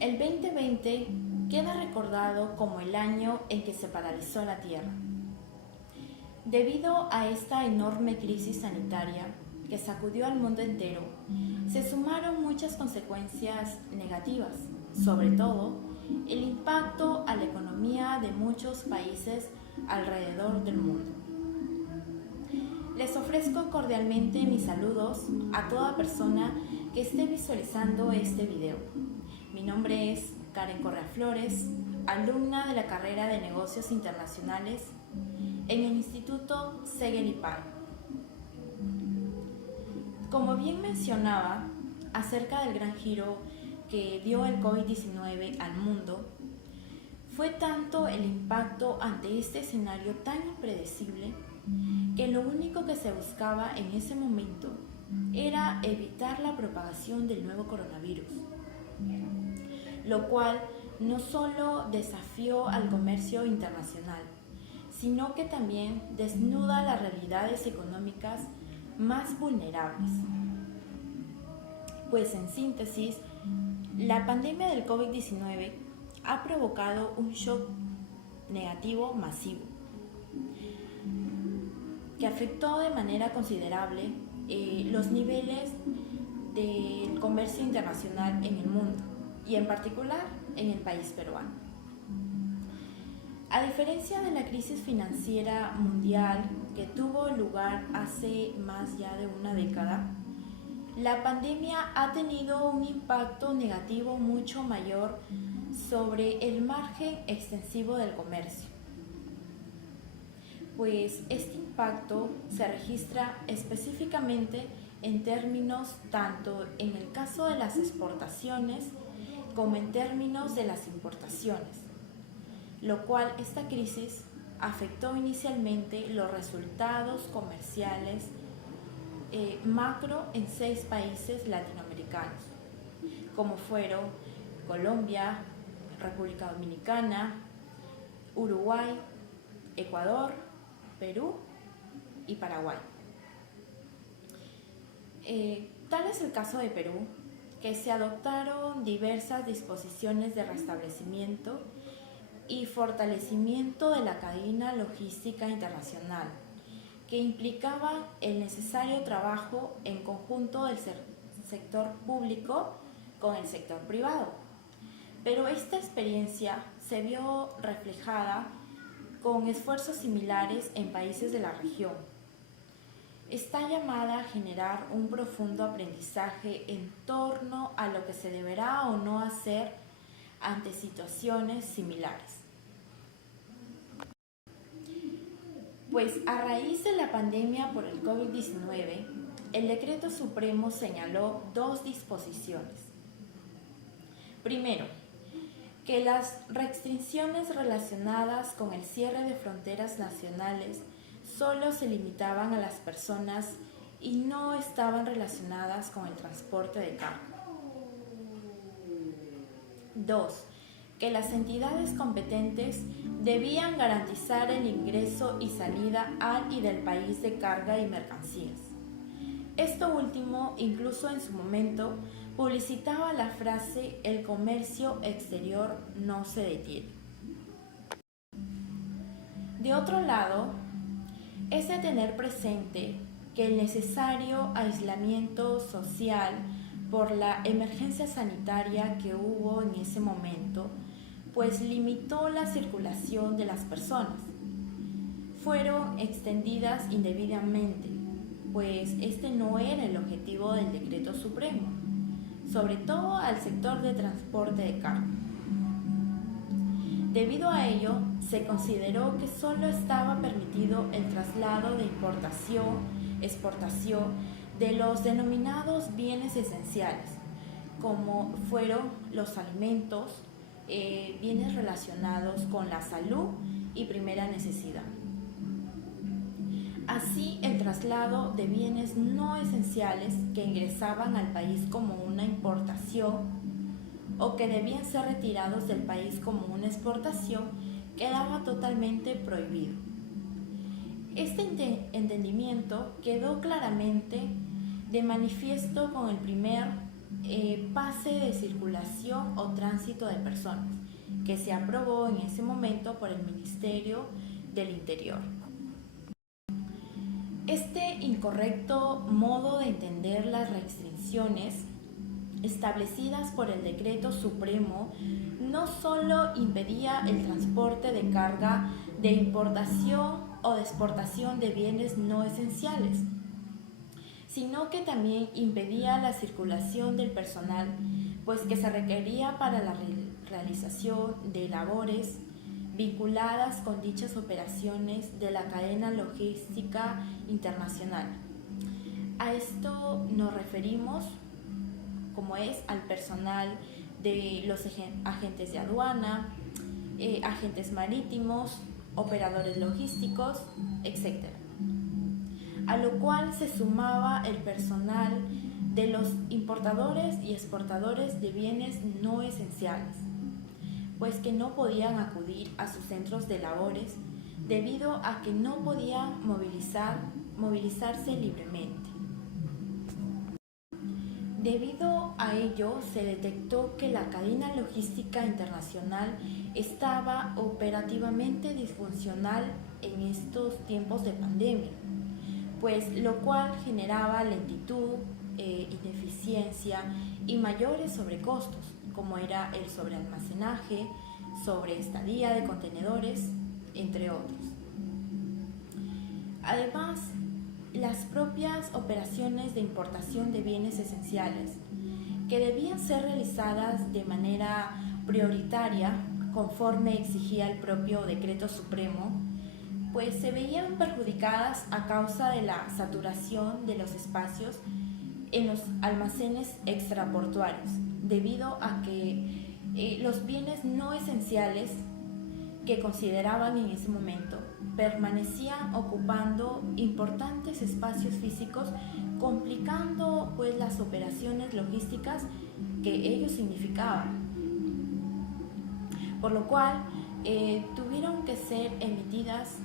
El 2020 queda recordado como el año en que se paralizó la Tierra. Debido a esta enorme crisis sanitaria que sacudió al mundo entero, se sumaron muchas consecuencias negativas, sobre todo el impacto a la economía de muchos países alrededor del mundo. Les ofrezco cordialmente mis saludos a toda persona que esté visualizando este video. Mi nombre es Karen Correa Flores, alumna de la carrera de Negocios Internacionales en el Instituto Seguelipar. Como bien mencionaba acerca del gran giro que dio el COVID-19 al mundo, fue tanto el impacto ante este escenario tan impredecible que lo único que se buscaba en ese momento era evitar la propagación del nuevo coronavirus, lo cual no solo desafió al comercio internacional, sino que también desnuda las realidades económicas más vulnerables. Pues en síntesis, la pandemia del COVID-19 ha provocado un shock negativo masivo que afectó de manera considerable los niveles del comercio internacional en el mundo y en particular en el país peruano. A diferencia de la crisis financiera mundial que tuvo lugar hace más ya de una década, la pandemia ha tenido un impacto negativo mucho mayor sobre el margen extensivo del comercio, pues este impacto se registra específicamente en términos tanto en el caso de las exportaciones como en términos de las importaciones, lo cual esta crisis afectó inicialmente los resultados comerciales macro en 6 países latinoamericanos, como fueron Colombia, República Dominicana, Uruguay, Ecuador, Perú y Paraguay. Tal es el caso de Perú, que se adoptaron diversas disposiciones de restablecimiento y fortalecimiento de la cadena logística internacional, que implicaban el necesario trabajo en conjunto del sector público con el sector privado. Pero esta experiencia se vio reflejada con esfuerzos similares en países de la región. Está llamada a generar un profundo aprendizaje en torno a lo que se deberá o no hacer ante situaciones similares. Pues a raíz de la pandemia por el COVID-19, el Decreto Supremo señaló 2 disposiciones. Primero, que las restricciones relacionadas con el cierre de fronteras nacionales solo se limitaban a las personas y no estaban relacionadas con el transporte de carga. 2. Que las entidades competentes debían garantizar el ingreso y salida al y del país de carga y mercancías. Esto último, incluso en su momento, publicitaba la frase "el comercio exterior no se detiene". De otro lado, es de tener presente que el necesario aislamiento social por la emergencia sanitaria que hubo en ese momento, pues limitó la circulación de las personas. Fueron extendidas indebidamente, pues este no era el objetivo del Decreto Supremo, sobre todo al sector de transporte de carga. Debido a ello, se consideró que solo estaba permitido el traslado de importación, exportación de los denominados bienes esenciales, como fueron los alimentos, bienes relacionados con la salud y primera necesidad. Así, el traslado de bienes no esenciales que ingresaban al país como una importación o que debían ser retirados del país como una exportación quedaba totalmente prohibido. Este entendimiento quedó claramente de manifiesto con el primer pase de circulación o tránsito de personas, que se aprobó en ese momento por el Ministerio del Interior. Este incorrecto modo de entender las restricciones establecidas por el Decreto Supremo no solo impedía el transporte de carga de importación o de exportación de bienes no esenciales, sino que también impedía la circulación del personal, pues que se requería para la realización de labores vinculadas con dichas operaciones de la cadena logística internacional. A esto nos referimos como es al personal de los agentes de aduana, agentes marítimos, operadores logísticos, etc. A lo cual se sumaba el personal de los importadores y exportadores de bienes no esenciales, pues que no podían acudir a sus centros de labores debido a que no podían movilizarse libremente. Debido a ello, se detectó que la cadena logística internacional estaba operativamente disfuncional en estos tiempos de pandemia, pues lo cual generaba lentitud, ineficiencia y mayores sobrecostos, como era el sobrealmacenaje, sobreestadía de contenedores, entre otros. Además, las propias operaciones de importación de bienes esenciales, que debían ser realizadas de manera prioritaria conforme exigía el propio Decreto Supremo, pues se veían perjudicadas a causa de la saturación de los espacios en los almacenes extraportuarios, debido a que los bienes no esenciales que consideraban en ese momento permanecían ocupando importantes espacios físicos, complicando pues las operaciones logísticas que ellos significaban, por lo cual tuvieron que ser emitidas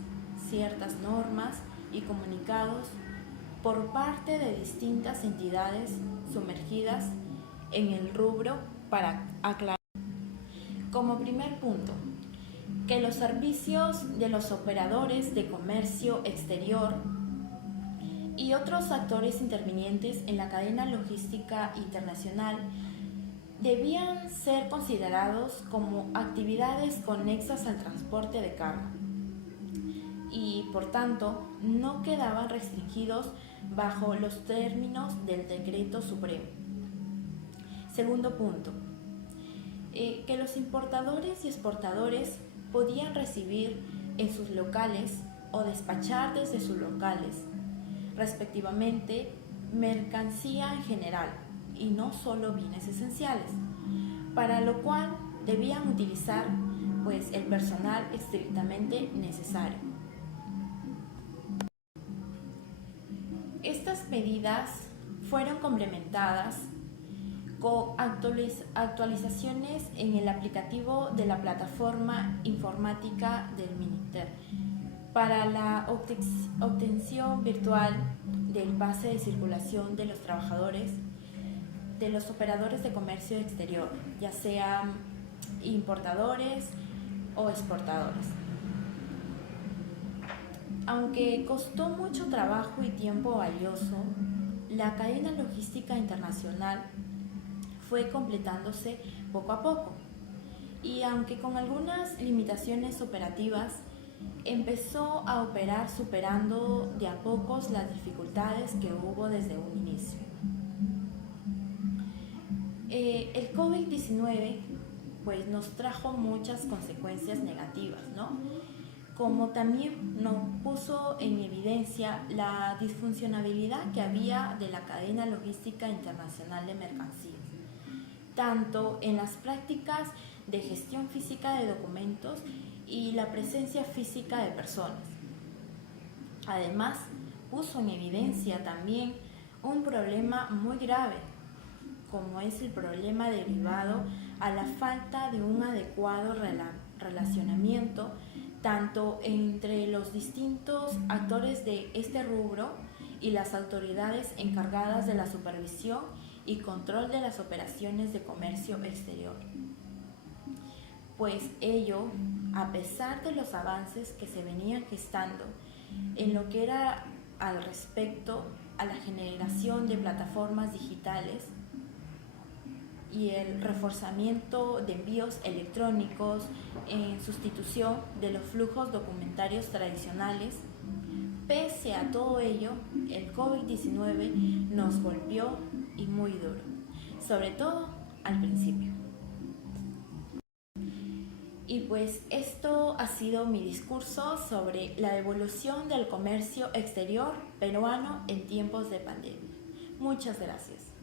ciertas normas y comunicados por parte de distintas entidades sumergidas en el rubro para aclarar. Como primer punto, que los servicios de los operadores de comercio exterior y otros actores intervinientes en la cadena logística internacional debían ser considerados como actividades conexas al transporte de carga y, por tanto, no quedaban restringidos bajo los términos del Decreto Supremo. Segundo punto, que los importadores y exportadores podían recibir en sus locales o despachar desde sus locales, respectivamente, mercancía en general y no solo bienes esenciales, para lo cual debían utilizar pues el personal estrictamente necesario. Estas medidas fueron complementadas con actualizaciones en el aplicativo de la plataforma informática del Mininter para la obtención virtual del pase de circulación de los trabajadores de los operadores de comercio exterior, ya sean importadores o exportadores. Aunque costó mucho trabajo y tiempo valioso, la cadena logística internacional fue completándose poco a poco y, aunque con algunas limitaciones operativas, empezó a operar superando de a pocos las dificultades que hubo desde un inicio. El COVID-19 pues nos trajo muchas consecuencias negativas, ¿no? Como también nos puso en evidencia la disfuncionalidad que había de la cadena logística internacional de mercancías, tanto en las prácticas de gestión física de documentos y la presencia física de personas. Además, puso en evidencia también un problema muy grave, como es el problema derivado a la falta de un adecuado relacionamiento tanto entre los distintos actores de este rubro y las autoridades encargadas de la supervisión y control de las operaciones de comercio exterior. Pues ello, a pesar de los avances que se venían gestando en lo que era al respecto a la generación de plataformas digitales y el reforzamiento de envíos electrónicos en sustitución de los flujos documentarios tradicionales, pese a todo ello, el COVID-19 nos golpeó y muy duro, sobre todo al principio. Y pues esto ha sido mi discurso sobre la evolución del comercio exterior peruano en tiempos de pandemia. Muchas gracias.